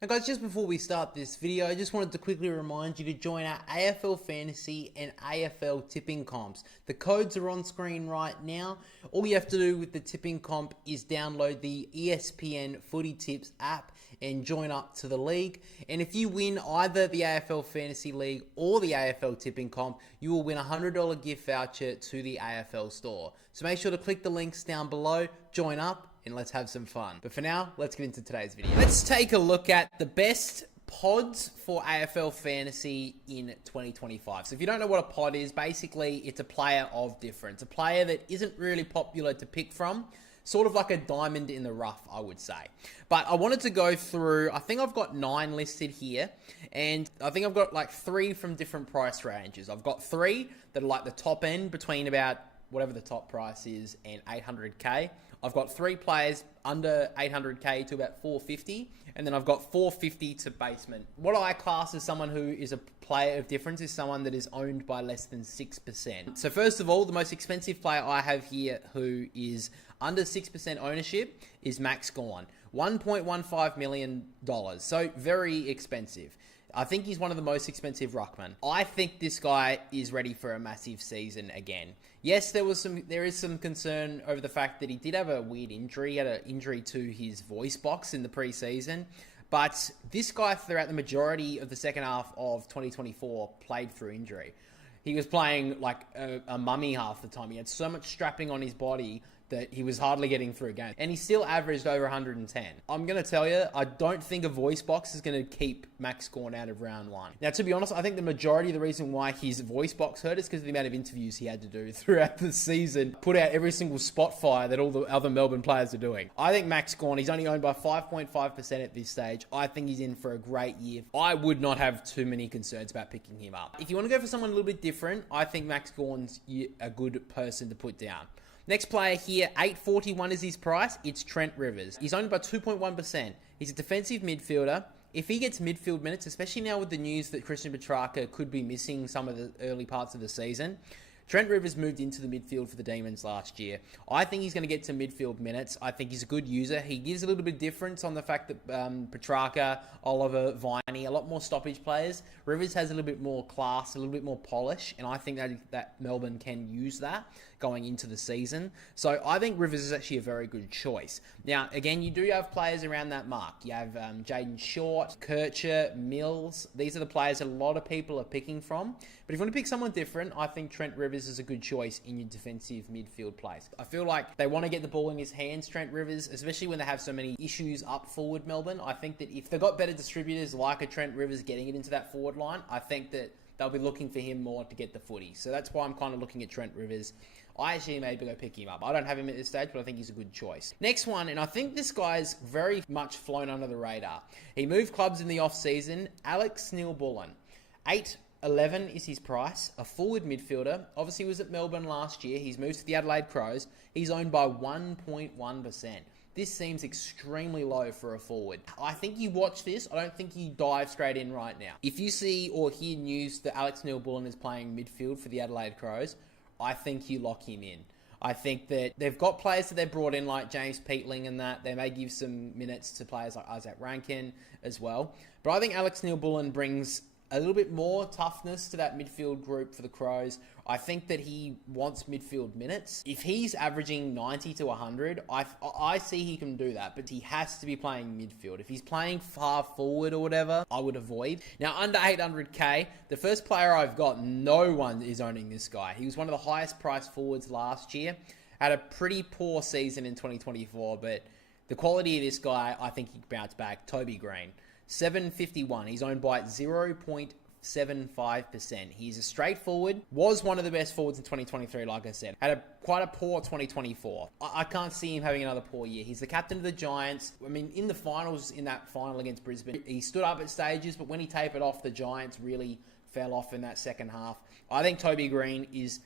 Now guys, just before we start this video, I just wanted to quickly remind you to join our AFL Fantasy and AFL tipping comps. The codes are on screen right now. All you have to do with the tipping comp is download the ESPN Footy Tips app and join up to the league. And if you win either the AFL Fantasy League or the AFL tipping comp, you will win a $100 gift voucher to the AFL store. So make sure to click the links down below, join up, and let's have some fun. But for now, let's get into today's video. Let's take a look at the best pods for AFL Fantasy in 2025. So if you don't know what a pod is, basically it's a player of difference. A player that isn't really popular to pick from. Sort of like a diamond in the rough, I would say. But I wanted to go through, I think I've got 9 listed here. And I think I've got like 3 from different price ranges. I've got 3 that are like the top end between about whatever the top price is and 800k. I've got 3 players under 800k to about 450, and then I've got 450 to basement. What I class as someone who is a player of difference is someone that is owned by less than 6%. So first of all, the most expensive player I have here who is under 6% ownership is Max Gawn. $1.15 million. So very expensive. I think he's one of the most expensive ruckmen. I think this guy is ready for a massive season again. Yes, there is some concern over the fact that he did have a weird injury. He had an injury to his voice box in the preseason. But this guy, throughout the majority of the second half of 2024, played through injury. He was playing like a mummy half the time. He had so much strapping on his body that he was hardly getting through a game. And he still averaged over 110. I'm going to tell you, I don't think a voice box is going to keep Max Gawn out of round 1. Now, to be honest, I think the majority of the reason why his voice box hurt is because of the amount of interviews he had to do throughout the season, put out every single spot fire that all the other Melbourne players are doing. I think Max Gawn, he's only owned by 5.5% at this stage. I think he's in for a great year. I would not have too many concerns about picking him up. If you want to go for someone a little bit different, I think Max Gawn's a good person to put down. Next player here, 841 is his price. It's Trent Rivers. He's owned by 2.1%. He's a defensive midfielder. If he gets midfield minutes, especially now with the news that Christian Petrarca could be missing some of the early parts of the season, Trent Rivers moved into the midfield for the Demons last year. I think he's going to get some midfield minutes. I think he's a good user. He gives a little bit of difference on the fact that Petrarca, Oliver, Viney, a lot more stoppage players. Rivers has a little bit more class, a little bit more polish, and I think that Melbourne can use that going into the season. So I think Rivers is actually a very good choice. Now, again, you do have players around that mark. You have Jaden Short, Kircher, Mills. These are the players that a lot of people are picking from. But if you want to pick someone different, I think Trent Rivers is a good choice in your defensive midfield place. I feel like they want to get the ball in his hands, Trent Rivers, especially when they have so many issues up forward, Melbourne. I think that if they've got better distributors like a Trent Rivers getting it into that forward line, I think that they'll be looking for him more to get the footy. So that's why I'm kind of looking at Trent Rivers. I actually maybe go pick him up. I don't have him at this stage, but I think he's a good choice. Next one, and I think this guy's very much flown under the radar. He moved clubs in the off-season. Alex Neil-Bullen. 811 is his price. A forward midfielder. Obviously, he was at Melbourne last year. He's moved to the Adelaide Crows. He's owned by 1.1%. This seems extremely low for a forward. I think you watch this. I don't think you dive straight in right now. If you see or hear news that Alex Neil-Bullen is playing midfield for the Adelaide Crows, I think you lock him in. I think that they've got players that they've brought in like James Peatling and that. They may give some minutes to players like Isaac Rankin as well. But I think Alex Neil-Bullen brings a little bit more toughness to that midfield group for the Crows. I think that he wants midfield minutes. If he's averaging 90 to 100, I see he can do that, but he has to be playing midfield. If he's playing far forward or whatever, I would avoid. Now, under 800k, the first player I've got, no one is owning this guy. He was one of the highest priced forwards last year. Had a pretty poor season in 2024, but the quality of this guy, I think he can bounce back. Toby Green. 751. He's owned by 0.75%. He's a straightforward. Was one of the best forwards in 2023, like I said. Had quite a poor 2024. I can't see him having another poor year. He's the captain of the Giants. I mean, in the finals, in that final against Brisbane, he stood up at stages, but when he tapered off, the Giants really fell off in that second half. I think Toby Green is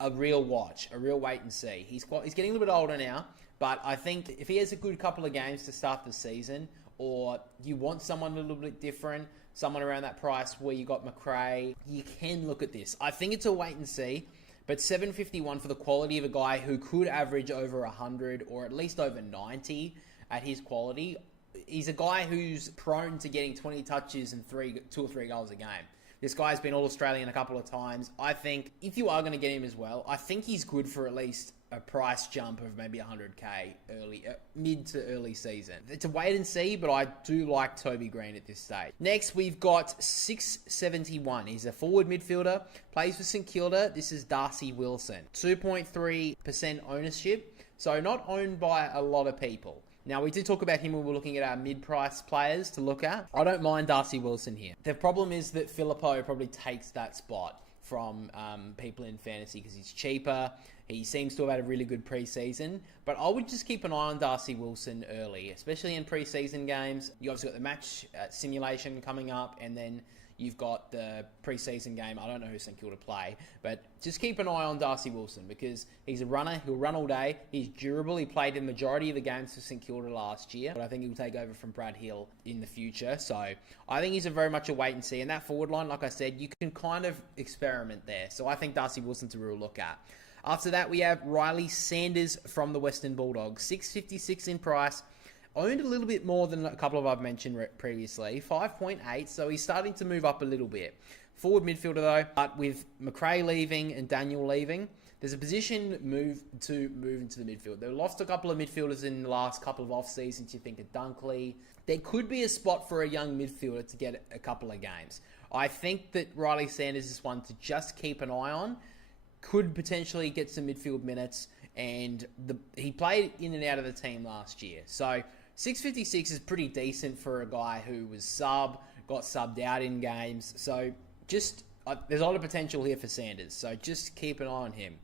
a real watch, a real wait and see. He's getting a little bit older now, but I think if he has a good couple of games to start the season, or you want someone a little bit different, someone around that price where you got McRae, you can look at this. I think it's a wait and see, but 751 for the quality of a guy who could average over 100 or at least over 90 at his quality, he's a guy who's prone to getting 20 touches and 2 or 3 goals a game. This guy's been All-Australian a couple of times. I think if you are going to get him as well, I think he's good for at least a price jump of maybe 100k mid to early season. It's a wait and see, but I do like Toby Green at this stage. Next, we've got 671. He's a forward midfielder, plays for St Kilda. This is Darcy Wilson. 2.3% ownership, so not owned by a lot of people. Now, we did talk about him when we were looking at our mid-price players to look at. I don't mind Darcy Wilson here. The problem is that Filippo probably takes that spot from people in fantasy because he's cheaper. He seems to have had a really good preseason. But I would just keep an eye on Darcy Wilson early, especially in preseason games. You obviously got the match simulation coming up, and then you've got the preseason game. I don't know who St Kilda play, but just keep an eye on Darcy Wilson because he's a runner. He'll run all day. He's durable. He played in the majority of the games for St Kilda last year, but I think he'll take over from Brad Hill in the future. So I think he's very much a wait and see. And that forward line, like I said, you can kind of experiment there. So I think Darcy Wilson's a real look at. After that, we have Riley Sanders from the Western Bulldogs. $6.56 in price. Owned a little bit more than a couple of I've mentioned previously, 5.8, so he's starting to move up a little bit. Forward midfielder though, but with McRae leaving and Daniel leaving, there's a position move into the midfield. They lost a couple of midfielders in the last couple of off seasons. You think of Dunkley. There could be a spot for a young midfielder to get a couple of games. I think that Riley Sanders is one to just keep an eye on. Could potentially get some midfield minutes, and he played in and out of the team last year. So 6.56 is pretty decent for a guy who was got subbed out in games. So just there's a lot of potential here for Sanders. So just keep an eye on him.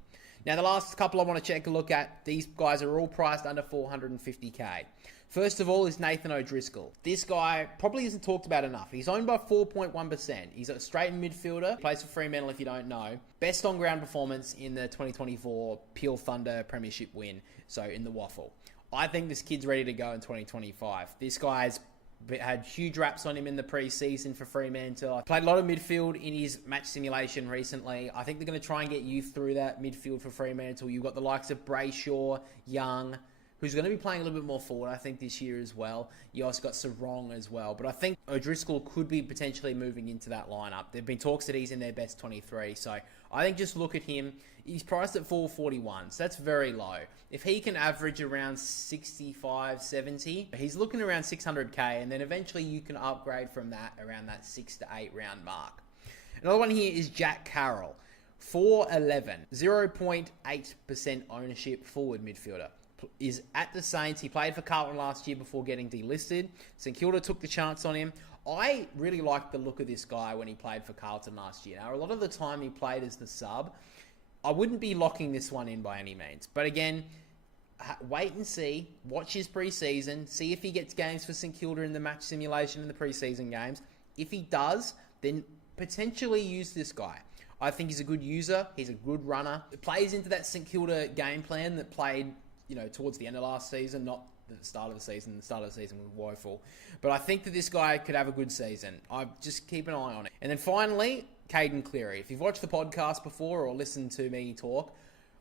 Now the last couple I want to take a look at, these guys are all priced under 450k. First of all is Nathan O'Driscoll. This guy probably isn't talked about enough. He's owned by 4.1%. He's a straight midfielder, plays for Fremantle if you don't know. Best on-ground performance in the 2024 Peel Thunder Premiership win, so in the Waffle. I think this kid's ready to go in 2025. This guy's had huge raps on him in the preseason for Fremantle. Played a lot of midfield in his match simulation recently. I think they're going to try and get youth through that midfield for Fremantle. You've got the likes of Brayshaw, Young, who's going to be playing a little bit more forward, I think, this year as well. You also got Sarong as well. But I think O'Driscoll could be potentially moving into that lineup. There have been talks that he's in their best 23. So I think just look at him. He's priced at 441, so that's very low. If he can average around 65, 70, he's looking around 600k, and then eventually you can upgrade from that around that 6 to 8 round mark. Another one here is Jack Carroll. 411, 0.8% ownership forward midfielder. Is at the Saints. He played for Carlton last year before getting delisted. St Kilda took the chance on him. I really liked the look of this guy when he played for Carlton last year. Now, a lot of the time he played as the sub. I wouldn't be locking this one in by any means. But again, wait and see. Watch his preseason. See if he gets games for St Kilda in the match simulation in the preseason games. If he does, then potentially use this guy. I think he's a good user. He's a good runner. It plays into that St Kilda game plan that played towards the end of last season, not the start of the season. The start of the season was woeful. But I think that this guy could have a good season. I just keep an eye on it. And then finally, Caden Cleary. If you've watched the podcast before or listened to me talk,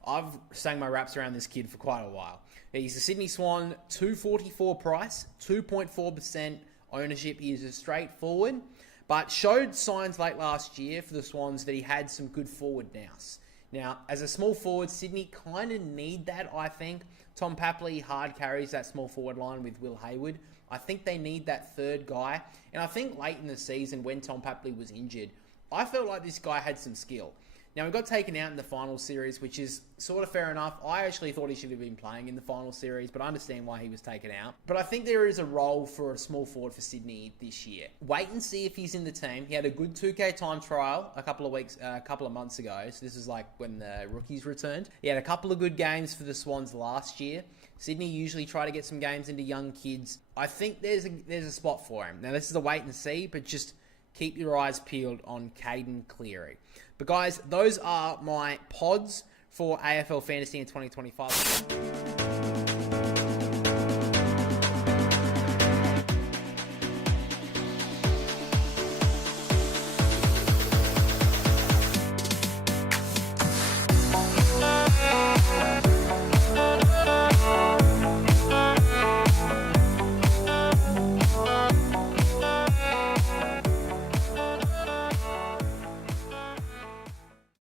I've sang my raps around this kid for quite a while. He's a Sydney Swan, 244 price, 2.4% ownership. He is a straight forward, but showed signs late last year for the Swans that he had some good forward nous. Now, as a small forward, Sydney kind of need that, I think. Tom Papley hard carries that small forward line with Will Hayward. I think they need that third guy. And I think late in the season when Tom Papley was injured, I felt like this guy had some skill. Now, he got taken out in the final series, which is sort of fair enough. I actually thought he should have been playing in the final series, but I understand why he was taken out. But I think there is a role for a small forward for Sydney this year. Wait and see if he's in the team. He had a good 2K time trial a couple of months ago. So this is like when the rookies returned. He had a couple of good games for the Swans last year. Sydney usually try to get some games into young kids. I think there's a spot for him. Now, this is a wait and see, but just keep your eyes peeled on Caden Cleary. But guys, those are my pods for AFL Fantasy in 2025.